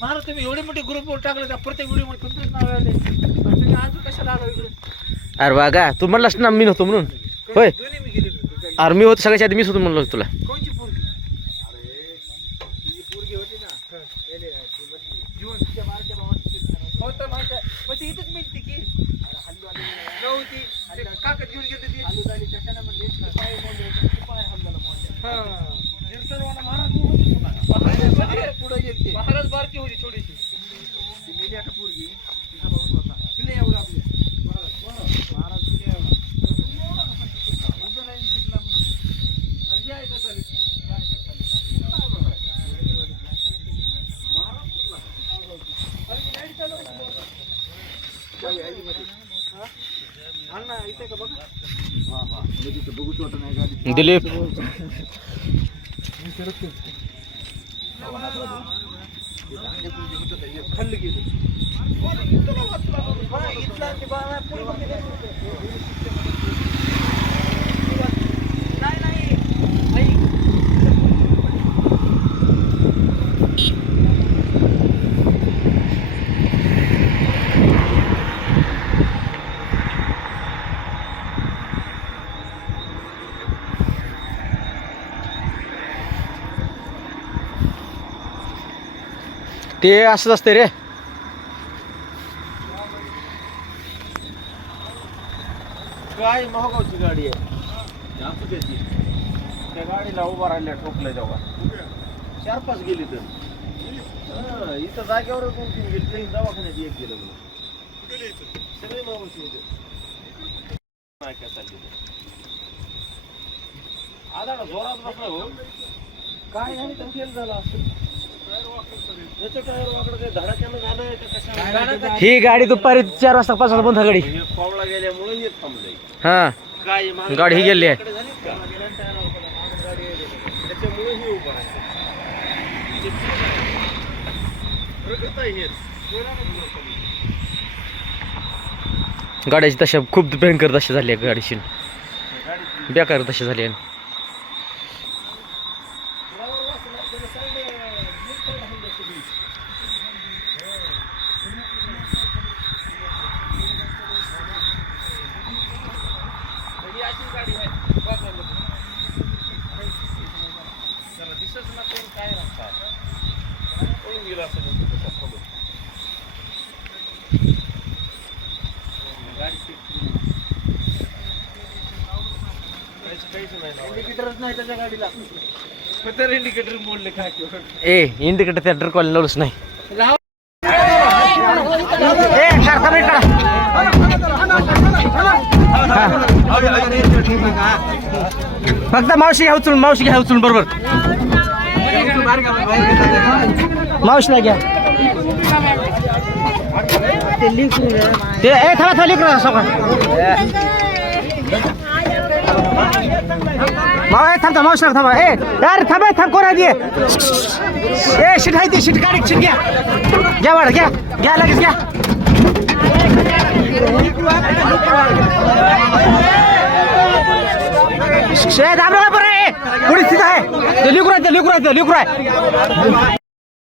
महाराज तुम्ही एवढे मोठे ग्रुपवर टाकले त्या प्रत्येक व्हिडिओमध्ये तुमचंच नाव आले. तुम्ही अजून कशाला आलो इकडे? अरे वागा तू म्हणलास ना मी नव्हतो म्हणून. होय. दोन्ही मी गेले होते. अरे मी होतो सगळ्याच्या आधी मीच होतो म्हणलो तुला. कोणची पोरगी. हो तर माहीत आहे. मग ती इथेच मिळते की. नव्हती. काकत घेऊन गेली ती हल्लू झाली कशाला म्हणले पाय मोडले पाय हल्ल्याला मोडले हा जिरसरवाला महाराज मी होते तुम्हाला. महाराज पुढे गेलते महाराज बारकी होती थोडीशी मेली आता पोरगी तिचा भाऊ होता तिला एवढं आपले महाराज महाराज तिला एवढा उभं नाही शिकला म्हणून. आणि या इथं चालेल. या इथं दिलीप खाल्लं गेलं हा, इथला ते बाळा पुढे मध्ये काय होतं? नाही नाही ऐक. ते असंच असते रे. काय महागावची गाडी आहे? जास्त त्याची त्या गाडीला उभा राहिल्या ठोकलं जेव्हा. चार पाच गेली तर. इथं जागेवर दोन तीन गेली तरी दवाखान्यात एक गेलं सगळे महागावची होते नाही काय चालली ते. जोरात बसला हो काय झालं तर फेल झाला असं. ही गाडी दुपारी चार वाजता पाच वाजता बंद गाडी. हा. गाडी ही गेली आहे. गाड्याची तशा खूप भयंकर तशी झाली आहे गाडीची. बेकार तशी झाली आहे नाही नाही त्याच्या गाडीला. इंडिकेटर मोडले काय? ए इंडिकेटर त्या वाले लावलंच नाही. फक्त मावशी घ्या उचलून मावशी घ्या उचलून बरोबर. मावशीला घ्या. ते ए थांबा थांबा लेकरं सगळं. माव ए थांब थांब मावशीला थांबा ए अरे थांबा थांब कोण आहे ए शिट आहे ती शिट काढ शिट घ्या घ्या वाढ घ्या घ्या लगेच घ्या शेत आपल्याला बरं आहे पुढे स्थित आहे ते लिकूर आहे ते लिकूर आहे ते लिकूर आहे